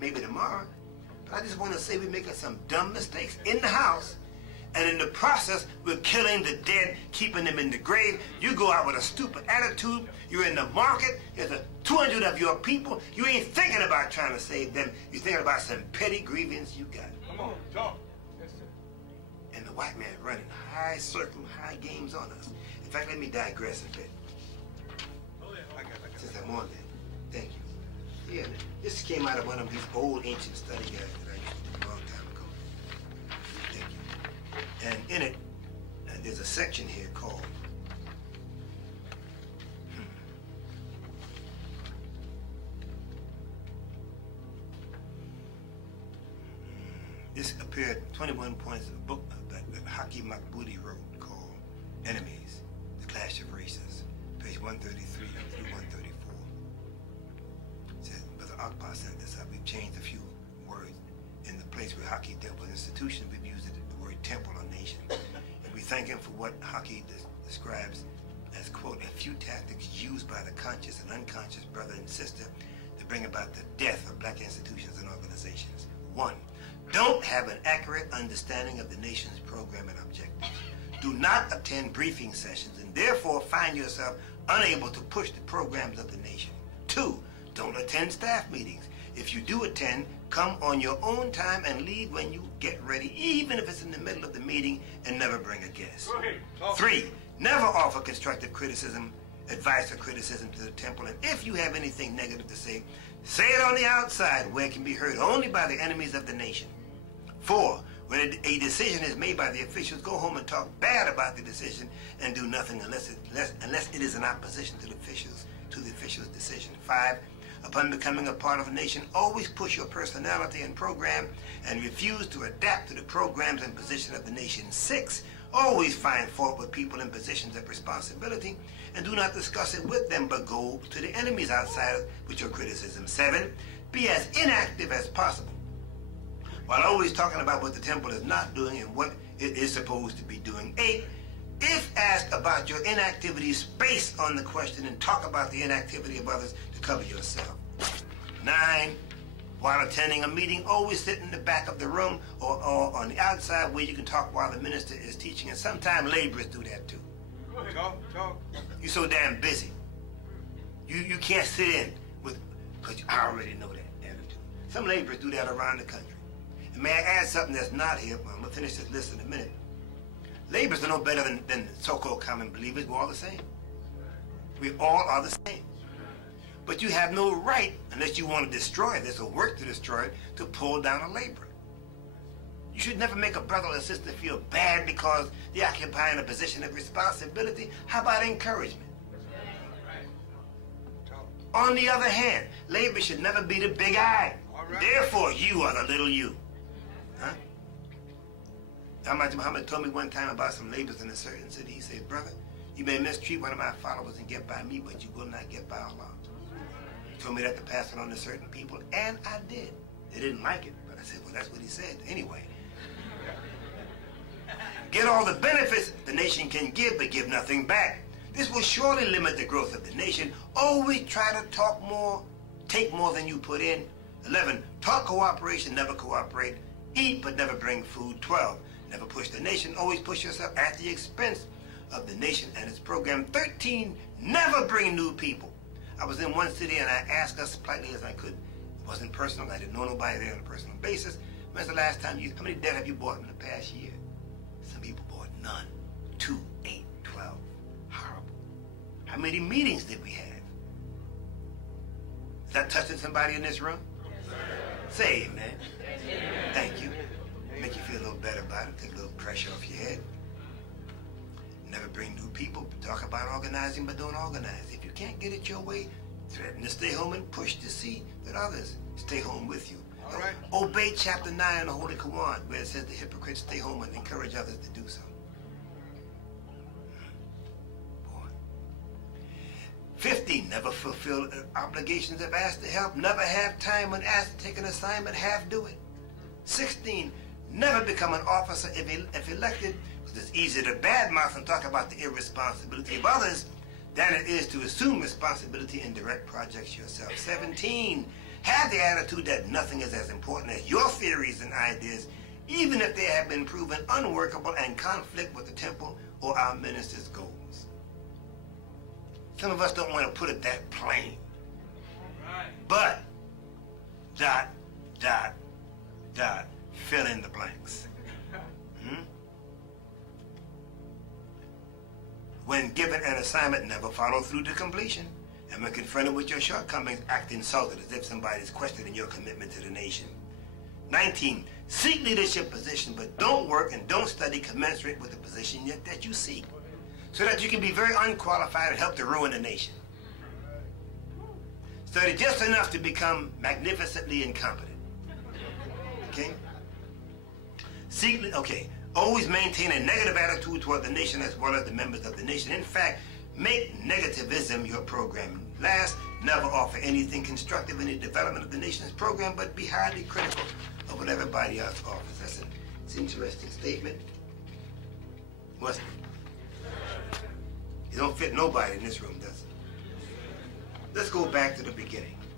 maybe tomorrow. But I just want to say we're making some dumb mistakes in the house, and in the process, we're killing the dead, keeping them in the grave. You go out with a stupid attitude. You're in the market. There's 200 of your people. You ain't thinking about trying to save them. You're thinking about some petty grievance you got. Come on, talk. Yes, sir. And the white man running high circle, high games on us. In fact, let me digress a bit. Oh, yeah. I got Since I'm on that. Thank you. Yeah, this came out of one of these old ancient study guides that I used to do a long time ago. Thank you. And in it, there's a section here called This appeared 21 points in a book that Haki Makbudi wrote called Enemies, The Clash of Races, page 133 through 134. It says, Brother Akbar sent this up. We've changed a few words. In the place where Haki dealt with institution, we've used the word temple or nation. And we thank him for what Haki describes as, quote, a few tactics used by the conscious and unconscious brother and sister to bring about the death of black institutions and organizations. 1. Don't have an accurate understanding of the nation's program and objectives. Do not attend briefing sessions and therefore find yourself unable to push the programs of the nation. 2. Don't attend staff meetings. If you do attend, come on your own time and leave when you get ready, even if it's in the middle of the meeting, and never bring a guest. 3. Never offer constructive criticism, advice or criticism to the temple, and if you have anything negative to say it on the outside where it can be heard only by the enemies of the nation. 4. When a decision is made by the officials, go home and talk bad about the decision and do nothing unless it is in opposition to the official's decision. 5. Upon becoming a part of a nation, always push your personality and program and refuse to adapt to the programs and position of the nation. 6. Always find fault with people in positions of responsibility and do not discuss it with them, but go to the enemies outside with your criticism. 7. Be as inactive as possible, while always talking about what the temple is not doing and what it is supposed to be doing. 8. If asked about your inactivity, space on the question and talk about the inactivity of others to cover yourself. 9. While attending a meeting, always sit in the back of the room or on the outside where you can talk while the minister is teaching. And sometimes laborers do that too. Go ahead. Talk. You're so damn busy. You can't sit in with, because I already know that attitude. Some laborers do that around the country. And may I add something that's not here? I'm going to finish this list in a minute. Laborers are no better than so-called common believers. We're all the same. We all are the same. But you have no right, unless you want to destroy this or work to destroy it, to pull down a laborer. You should never make a brother or sister feel bad because they're occupying a position of responsibility. How about encouragement? On the other hand, labor should never be the big I. Therefore, you are the little you. Huh? Muhammad told me one time about some laborers in a certain city. He said, brother, you may mistreat one of my followers and get by me, but you will not get by Allah. He told me that to pass it on to certain people, and I did. They didn't like it, but I said, well, that's what he said. Anyway, get all the benefits the nation can give, but give nothing back. This will surely limit the growth of the nation. Always try to talk more, take more than you put in. 11, talk cooperation, never cooperate. Eat, but never bring food. 12, never push the nation, always push yourself at the expense of the nation and its program. 13, never bring new people. I was in one city and I asked as politely as I could. It wasn't personal, I didn't know nobody there on a personal basis. When's the last time how many dead have you bought in the past year? Some people bought none. 2, 8, 12. Horrible. How many meetings did we have? Is that touching somebody in this room? Say amen. Thank you. Make you feel a little better about it, take a little pressure off your head. Never bring new people, talk about organizing, but don't organize. If you can't get it your way, threaten to stay home and push to see that others stay home with you. All right. Obey chapter 9 in the Holy Quran, where it says the hypocrites stay home and encourage others to do so. Boy. 50, never fulfill obligations if asked to help. Never have time when asked to take an assignment, half do it. 16, never become an officer if elected, because it's easier to badmouth and talk about the irresponsibility of others than it is to assume responsibility in direct projects yourself. 17, Have the attitude that nothing is as important as your theories and ideas, even if they have been proven unworkable and conflict with the temple or our minister's goals. Some of us don't want to put it that plain. Right. But, fill in the blanks. When given an assignment, never follow through to completion. And when confronted with your shortcomings, act insulted as if somebody is questioning your commitment to the nation. 19, seek leadership position, but don't work and don't study commensurate with the position that you seek, so that you can be very unqualified and help to ruin the nation. Study just enough to become magnificently incompetent. Okay? Always maintain a negative attitude toward the nation as well as the members of the nation. In fact, make negativism your program. Last, never offer anything constructive in the development of the nation's program, but be highly critical of what everybody else offers. That's an interesting statement. What's it? It don't fit nobody in this room, does it? Let's go back to the beginning.